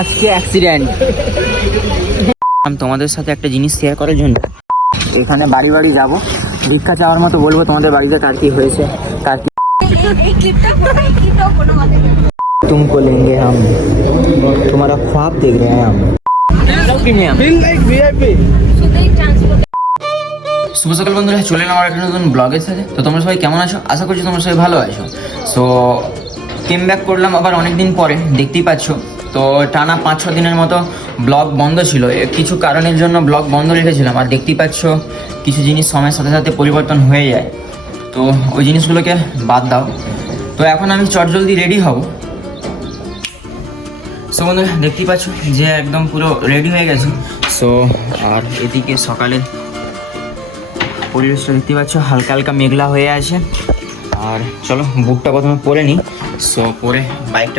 আজকে অ্যাক্সিডেন্ট। আমি তোমাদের সাথে একটা জিনিস শেয়ার করার জন্য এখানে বাড়ি বাড়ি যাব, ভিক্ষা চাওয়ার মতো বলবো তোমাদের বাড়িতে কার কি হয়েছে, কার কি। तुमको लेंगे हम, तुम्हारा ख्वाब देख रहे हैं हम। শুভ সকাল বন্ধুরা, চলে এলাম আমার একটা নতুন ব্লগের সাথে। তো তোমরা সবাই কেমন আছো? আশা করছি তোমরা সবাই ভালো আছো। সো কেম ব্যাক করলাম আবার অনেক দিন পরে, দেখতেই পাচ্ছ। তো টানা 5-6 দিনের মতো ব্লগ বন্ধ ছিল, কিছু কারণের জন্য ব্লগ বন্ধ রেখেছিলাম। আর দেখতেই পাচ্ছ কিছু জিনিস সময়ের সাথে সাথে পরিবর্তন হয়ে যায়, তো ওই জিনিসগুলোকে বাদ দাও। তো এখন আমি চটজলদি রেডি হব। সো বন্ধুরা দেখতেই পাচ্ছ যে একদম পুরো রেডি হয়ে গেছে। সো আর এদিকে সকালের পরিবেশটা দেখতে পাচ্ছ, হালকা হালকা মেঘলা হয়ে আছে। আর চলো বুকটা প্রথমে পরে নিই। সো পরে বাইকটা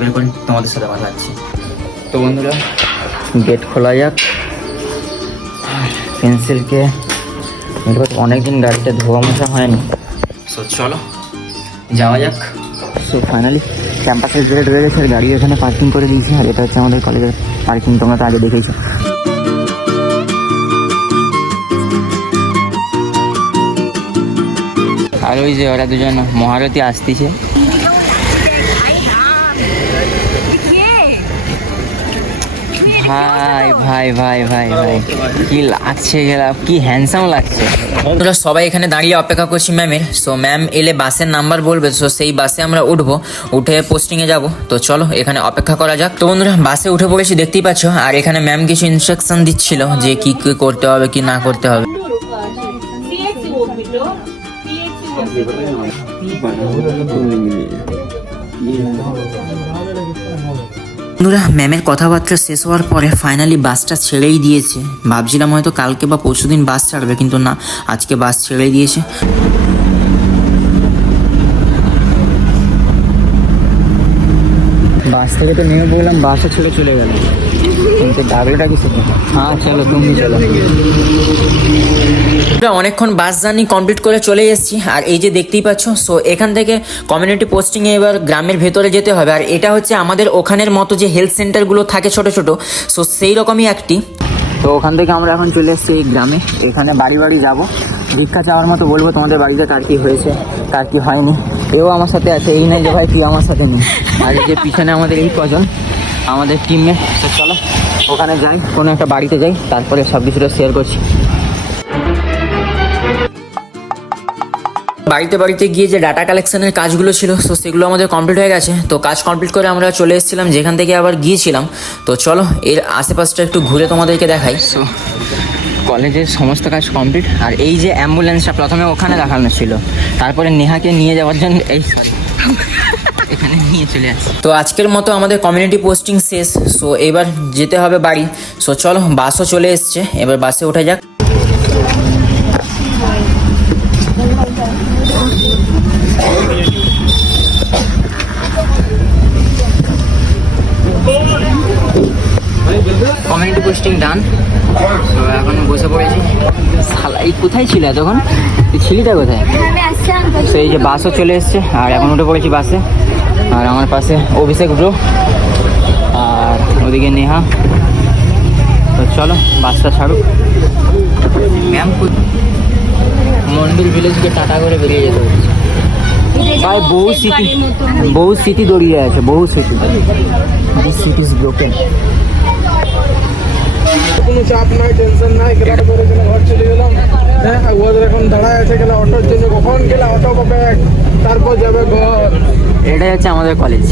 বের করি তোমাদের সাথে কথা হচ্ছে। তো বন্ধুরা গেট খোলা যাক। পেন্সিলকে অনেকদিন গাড়িটা ধোয়া মোছা হয়নি। সো চলো যাওয়া যাক। সো ফাইনালি ক্যাম্পাসের গেট রয়ে গেছে, গাড়ি এখানে পার্কিং করে দিয়েছি। আর এটা হচ্ছে আমাদের কলেজের পার্কিং, তোমরা তো আগে দেখেছো। আর ওই যে ওরা দুজন মহারতী আসতেছে। ভাই ভাই ভাই ভাই ভাই কি লাগছে, গেলাম কি হ্যান্ডসাম লাগছে। আমরা সবাই এখানে দাঁড়িয়ে অপেক্ষা করছি ম্যামের। সো ম্যাম এলে বাসের নাম্বার বলবে, সো সেই বাসে আমরা উঠবো, উঠে পোস্টিংয়ে যাব। তো চলো এখানে অপেক্ষা করা যাক। তো বন্ধুরা বাসে উঠে পড়েছি, দেখতেই পাচ্ছ। আর এখানে ম্যাম কিছু ইনস্ট্রাকশন দিচ্ছিল যে কি কি করতে হবে কি না করতে হবে। বন্ধুরা ম্যামের কথাবার্তা শেষ হওয়ার পরে ফাইনালি বাসটা ছেড়েই দিয়েছে। ভাবছিলাম হয়তো কালকে বা পরশুদিন বাস ছাড়বে, কিন্তু না, আজকে বাস ছেড়েই দিয়েছে। বাস থেকে তো নেমে পড়লাম, বাসও ছেড়ে চলে গেল। কিন্তু ডাকলেটা কিছু, হ্যাঁ চলো তুমি চলো। অনেকক্ষণ বাস জার্নি কমপ্লিট করে চলে এসেছি। আর এই যে দেখতেই পাচ্ছ, সো এখান থেকে কমিউনিটি পোস্টিংয়ে এবার গ্রামের ভেতরে যেতে হবে। আর এটা হচ্ছে আমাদের ওখানের মতো যে হেলথ সেন্টারগুলো থাকে ছোট ছোট, সো সেই রকমই একটি। তো ওখান থেকে আমরা এখন চলে এসেছি এই গ্রামে। এখানে বাড়ি বাড়ি যাব, ভিক্ষা চাওয়ার মতো বলবো তোমাদের বাড়িতে কার কি হয়েছে, কার কি হয়নি। এও আমার সাথে আছে, এই নাই যে ভাই তুই আমার সাথে নেই। আর এই যে পিছনে আমাদের এই কজন আমাদের টিমমেট। তো চলো ওখানে যাই, কোনো একটা বাড়িতে যাই, তারপরে সব কিছুটা শেয়ার করছি। বাড়িতে গিয়ে যে ডাটা কালেকশনের কাজগুলো ছিল, তো সেগুলো আমাদের কমপ্লিট হয়ে গেছে। তো কাজ কমপ্লিট করে আমরা চলে এসেছিলাম যেখান থেকে আবার গিয়েছিলাম। তো চলো এর আশেপাশটা একটু ঘুরে তোমাদেরকে দেখাই। সো কলেজের সমস্ত কাজ কমপ্লিট। আর এই যে অ্যাম্বুলেন্সটা প্রথমে ওখানে দেখানো ছিল, তারপরে নেহাকে নিয়ে যাওয়ার জন্য এই এখানে নিয়ে চলে আসি। তো আজকের মতো আমাদের কমিউনিটি পোস্টিং শেষ। সো এবার যেতে হবে বাড়ি। সো চলো বাসও চলে এসছে, এবার বাসে ওঠা যাক। কমিউনিটি পোস্টিং ডান। তো এখন বসে পড়েছি। এই কোথায় ছিল তখন, তুই ছিলিটা কোথায়? তো এই যে বাসও চলে এসছে, আর এখন উঠে পড়েছি বাসে। আর আমার পাশে অভিষেক ব্রো, আর ওদিকে নেহা। তো চলো বাসটা ছাড়ুক। ম্যাম মন্দির ভিলেজকে টাটা করে বেরিয়ে যেতে হচ্ছে। ভাই বহু স্মৃতি দড়িয়ে আছে, বহু স্মৃতি। This city is broken. কোনো চাপ নাই, টেনশন নাই, কেটে করে ঘর চলে গেলাম। হ্যাঁ ওদের এখন দাঁড়ায় আছে, গেলে অটোর জন্য, কখন গেলে অটো পাবে, তারপর যাবে ঘর। এটাই হচ্ছে আমাদের কলেজ।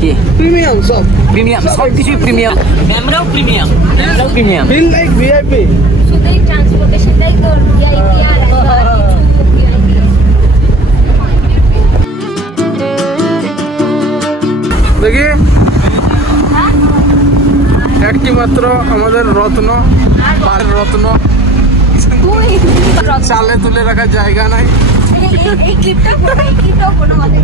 কি প্রিমিয়াম, সব প্রিমিয়াম, সব কিছুই প্রিমিয়াম। ম্যামরাও প্রিমিয়াম, ম্যামরাও প্রিমিয়াম। Feel like VIP. শুধু ট্রান্সপোর্টেশনটাই তো ভিআইপি। আর দেখি একটি মাত্র আমাদের রত্ন, রত্ন চালে তুলে রাখার জায়গা নাই। এই ক্লিপটা কোনো মানে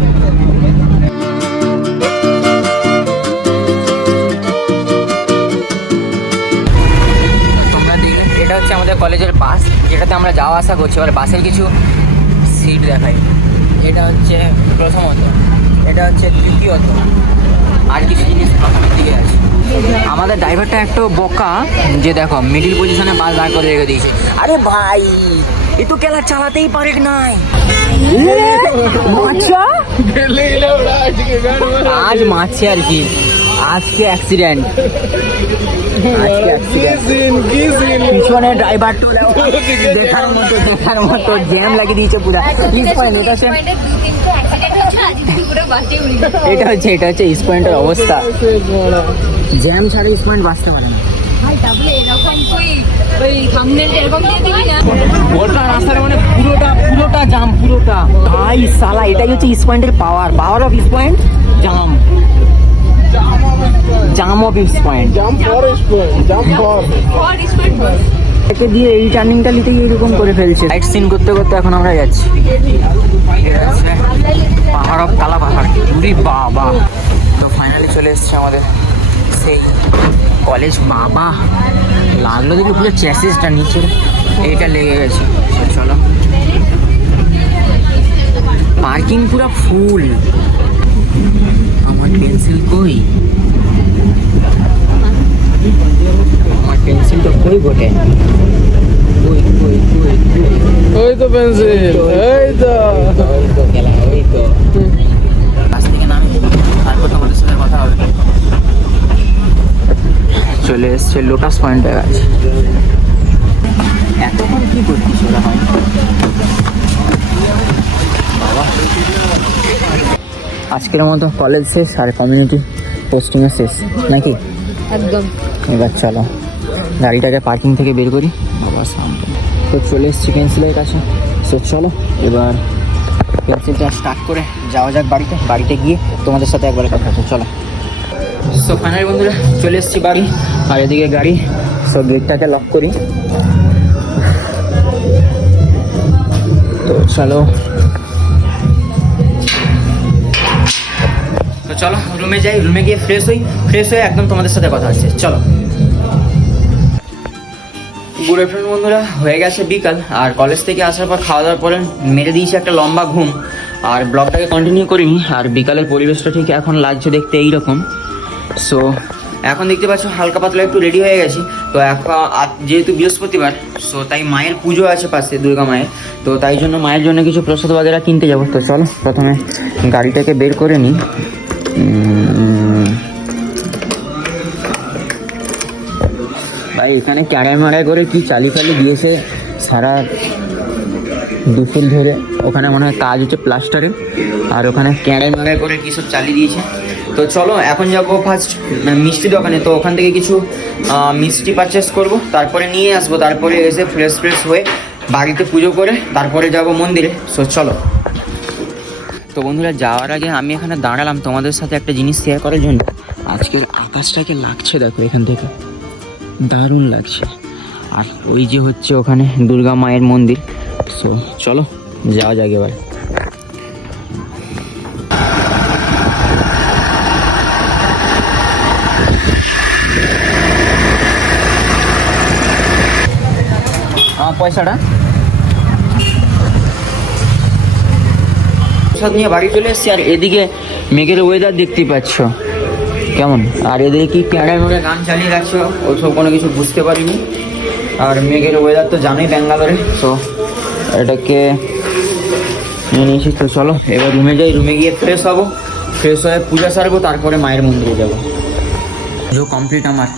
তোমরা দেখলে এটা হচ্ছে আমাদের কলেজের বাস, যেটাতে আমরা যাওয়া আসা করছি। এবার বাসের কিছু সিট দেখাই। এটা হচ্ছে প্রথমত, এটা হচ্ছে তৃতীয়ত, আর কিছু জিনিস প্রথমের দিকে আছে। আমাদের ড্রাইভারটা একটু বোকা, যে দেখো মিডিল পজিশনে বাস দাঁড় করে রেখে দিয়েছে। আরে ভাই এ তো কেলা চালাতেই পারে নাই। আচ্ছা আজ মারছে আর কি, আজকে অ্যাক্সিডেন্ট। পিছনে ড্রাইভার তো দেখার মতো জ্যাম লাগিয়ে দিয়েছে পুরো। এটা হচ্ছে ইস্ট পয়েন্টের অবস্থা, জ্যাম ছাড়া ইস্ট পয়েন্ট বাঁচতে পারে না। গোটা রাস্তার মানে পুরোটা জাম, পুরোটা। ভাই সালা এটাই হচ্ছে ইস্ট পয়েন্টের power of east point. Jam of east point. একে দিয়ে এই টার্নিংটা নিতে গিয়ে এরকম করে ফেলছে। লাইট সিন করতে করতে এখন আমরা যাচ্ছি। পাহাড় অফ কালা পাহাড়, পুরি বাবা। তো ফাইনালি চলে এসছে আমাদের সেই কলেজ। বাবা লাগলো দেখি পুরো চ্যাসিসটা নিচে এইটা লেগে গেছে। চলো, পার্কিং পুরো ফুল। আমার পেন্সিল কই? আমার পেন্সিল তো কই বটে? ওই তো পেন্সিল, এই তো বাস থেকে নামে তারপর তোমাদের সাথে কথা হবে। চলে এসছে লোটাস পয়েন্টে আছে। এতক্ষণ কি করছিস ওরা? হয় বাবা, আজকের মতো কলেজ শেষ আর কমিউনিটি পোস্টিংও শেষ নাকি? একদম। এবার চলো গাড়িটাকে পার্কিং থেকে বের করি। বাবা সামনে তো চলে এসছি পেন্সিলের কাছে। সো চলো এবার পেন্সিলটা স্টার্ট করে যাওয়া যাক বাড়িতে গিয়ে তোমাদের সাথে একবার কথা আছে। চলো। সো ফাইনালি বন্ধুরা চলে এসছি বাড়ি, আর এদিকে গাড়ি। সো গেটটাকে লক করি। তো চলো রুমে যাই, রুমে গিয়ে ফ্রেশ হয়ে একদম তোমাদের সাথে কথা হচ্ছে। চলো। গুড আফটারনুন বন্ধুরা, হয়ে গেছে বিকাল, আর কলেজ থেকে আসার পর খাওয়া দাওয়ার পরে মেরে দিয়েছি একটা লম্বা ঘুম, আর ব্লগটাকে কন্টিনিউ করিনি। আর বিকালের পরিবেশটা ঠিক এখন লাগছে দেখতে এইরকম। সো এখন দেখতে পাচ্ছ হালকা পাতলা একটু রেডি হয়ে গেছি। তো এখন যেহেতু বৃহস্পতিবার, সো তাই মায়ের পুজো আছে পাশে, দুর্গা মায়ের। তো তাই জন্য মায়ের জন্য কিছু প্রসাদ বাগেরা কিনতে যাবো। তো চলো প্রথমে গাড়িটাকে বের করে নিই। ভাই এখানে ক্যাড়াই মারাই করে কি চালি দিয়েছে সারা দুপুর ধরে। ওখানে মনে হয় কাজ হচ্ছে প্লাস্টারের, আর ওখানে ক্যাড়াই মারাই করে কী সব চালিয়ে দিয়েছে। তো চলো এখন যাবো ফার্স্ট মিষ্টি দোকানে। তো ওখান থেকে কিছু মিষ্টি পারচেস করব, তারপরে নিয়ে আসবো, তারপরে এসে ফ্রেশ হয়ে বাড়িতে পুজো করে তারপরে যাব মন্দিরে। সো চলো। তো বন্ধুরা যাওয়ার আগে আমি এখানে দাঁড়ালাম তোমাদের সাথে একটা জিনিস শেয়ার করার জন্য। আজকের আকাশটাকে লাগছে দেখো এখান থেকে, দারুণ লাগছে। আর ওই যে হচ্ছে ওখানে দুর্গা মায়ের মন্দির। সো চলো যাওয়া যাক এবার। পয়সাটা নিয়ে বাড়ি চলে এসছি। আর এদিকে মেঘের ওয়েদার দেখতেই পাচ্ছ কেমন, আর এদিকে কি ক্যাড়াই মোড়ে গান চালিয়ে রাখছো, ওসব কোনো কিছু বুঝতে পারিনি। আর মেঘের ওয়েদার তো জানোই ব্যাঙ্গালোরে। তো এটাকে নিয়ে নিয়েছি। তো চলো এবার রুমে যাই, রুমে গিয়ে ফ্রেশ হয়ে পূজা সারবো, তারপরে মায়ের মন্দিরে যাবো। পুজো কমপ্লিট আমার।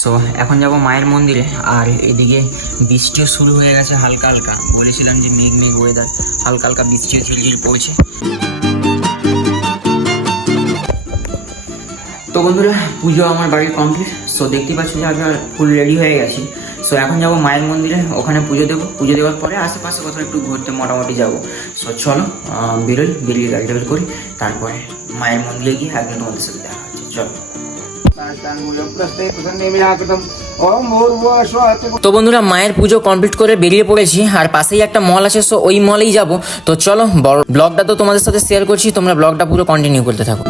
সো এখন যাব মায়ের মন্দিরে। আর এদিকে বৃষ্টিও শুরু হয়ে গেছে হালকা হালকা। বলেছিলাম যে মেঘ ওয়েদার, হালকা হালকা বৃষ্টিও ঝিলঝিল পড়ছে। তো বন্ধুরা পুজো আমার বাড়ির কমপ্লিট। সো দেখতে পাচ্ছি যে আমি ফুল রেডি হয়ে গেছি। সো এখন যাব মায়ের মন্দিরে, ওখানে পুজো দেবো। পুজো দেওয়ার পরে আশেপাশে কোথাও একটু ঘুরতে মোটামুটি যাবো। সো চলো বেরিয়ে গাড়িটা বের করি, তারপরে মায়ের মন্দিরে গিয়ে একদম তোমাদের সাথে দেখা হচ্ছে। চলো। তো বন্ধুরা মায়ের পুজো কমপ্লিট করে বেরিয়ে পড়েছি, আর পাশেই একটা মল আছে। সো ওই মলেই যাব। তো চলো ব্লগটা তো তোমাদের সাথে শেয়ার করছি, তোমরা ব্লগটা পুরো কন্টিনিউ করতে থাকো।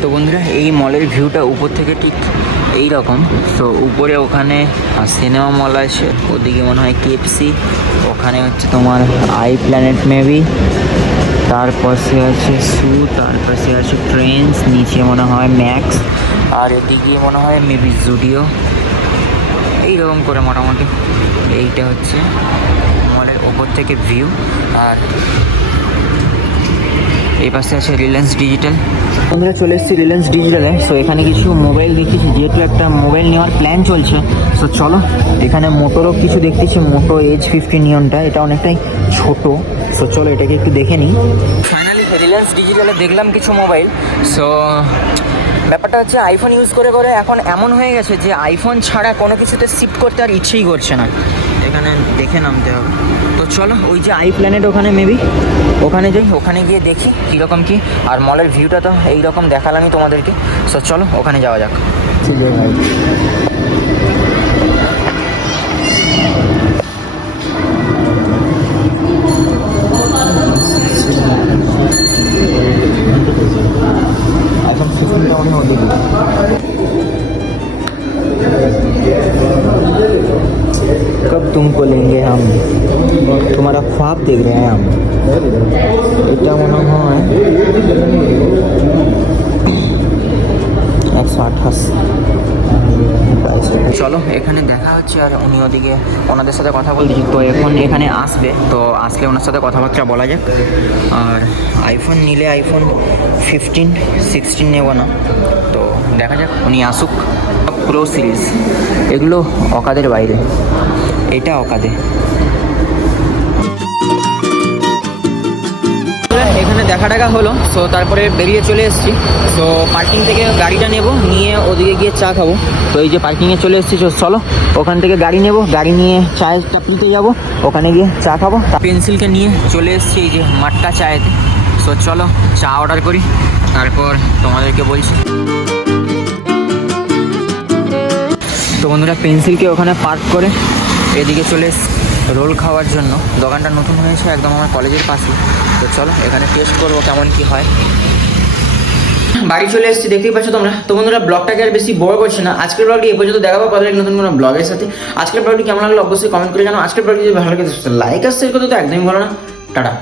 তো বন্ধুরা এই মলের ভিউটা উপর থেকে ঠিক এই রকম। তো উপরে ওখানে সিনেমা মল আছে, ওদিকে মনে হয় কেএফসি, ওখানে হচ্ছে তোমার আই প্ল্যানেট মেবি, তার পাশে আছে সু, তার পাশে আছে ট্রেন্ডস, নিচে মনে হয় ম্যাক্স, আর এদিকে মনে হয় মেবি জুডিও। এইরকম করে মোটামুটি এইটা হচ্ছে মলের ওপর থেকে ভিউ। আর এই পাশে আছে রিলায়েন্স ডিজিটাল। আমরা চলে এসেছি রিলায়েন্স ডিজিটালে। সো এখানে কিছু মোবাইল দেখতেছি, যেহেতু একটা মোবাইল নেওয়ার প্ল্যান চলছে। সো চলো, এখানে মোটোরও কিছু দেখতেছি, মোটো H50 নিয়নটা, এটা অনেকটাই ছোট। সো চলো এটাকে একটু দেখে নিই। ফাইনালি রিলায়েন্স ডিজিটালে দেখলাম কিছু মোবাইল। সো ব্যাপারটা হচ্ছে আইফোন ইউজ করে করে এখন এমন হয়ে গেছে যে আইফোন ছাড়া কোনো কিছুতে শিফট করতে আর ইচ্ছেই করছে না। এখানে দেখে নামতে হবে। তো চলো ওই যে আই প্ল্যানেট ওখানে মেবি ওখানে যাই, ওখানে গিয়ে দেখি কীরকম কী। আর মলের ভিউটা তো এইরকম দেখালামই তোমাদেরকে। সো চলো ওখানে যাওয়া যাক। ঠিক আছে ভাই। कब तुमको लेंगे हम, तुम्हारा ख्वाब देख रहे हैं हम। এটা মনে হয় 128। চলো এখানে দেখা হচ্ছে, আর উনি ওদিকে ওনাদের সাথে কথা বলছি। তো এখন এখানে আসবে, তো আসলে ওনার সাথে কথাবার্তা বলা যাক। আর আইফোন নিলে আইফোন 15, 16 নেব না। তো দেখা যাক, উনি আসুক। প্রো সিরিজ এগুলো অকাদের বাইরে, এটা অকাদে। এখানে দেখা টাকা হলো। সো তারপরে বেরিয়ে চলে এসেছি। তো পার্কিং থেকে গাড়িটা নেব, নিয়ে ওদিকে গিয়ে চা খাবো। তো এই যে পার্কিংয়ে চলে এসেছি। চলো ওখান থেকে গাড়ি নেব, গাড়ি নিয়ে চায়ের টাপলিতে যাব, ওখানে গিয়ে চা খাবো। পেন্সিলকে নিয়ে চলে এসেছি এই যে মাটকা চায়েতে। সো চলো চা অর্ডার করি, তারপর তোমাদেরকে বলছি। তো বন্ধুরা পেন্সিলকে ওখানে পার্ক করে এদিকে চলে রোল খাওয়ার জন্য। দোকানটা নতুন হয়েছে একদম আমার কলেজের পাশে। তো চলো এখানে টেস্ট করবো কেমন কি হয়। বাড়ি চলে এসেছি, দেখতেই পাচ্ছ তোমরা। তো বন্ধুরা ব্লগটাকে আর বেশি বড় করছে না, আজকের ব্লগটি এই পর্যন্ত দেখাবো পরে নতুন কোনো ব্লগের সাথে। আজকের ব্লগটি কেমন লাগলো অবশ্যই কমেন্ট করে জানো। আজকের ব্লগটি যদি ভালো লাগে লাইক আর শেয়ার করতে তো একদমই ভালো না। টাটা।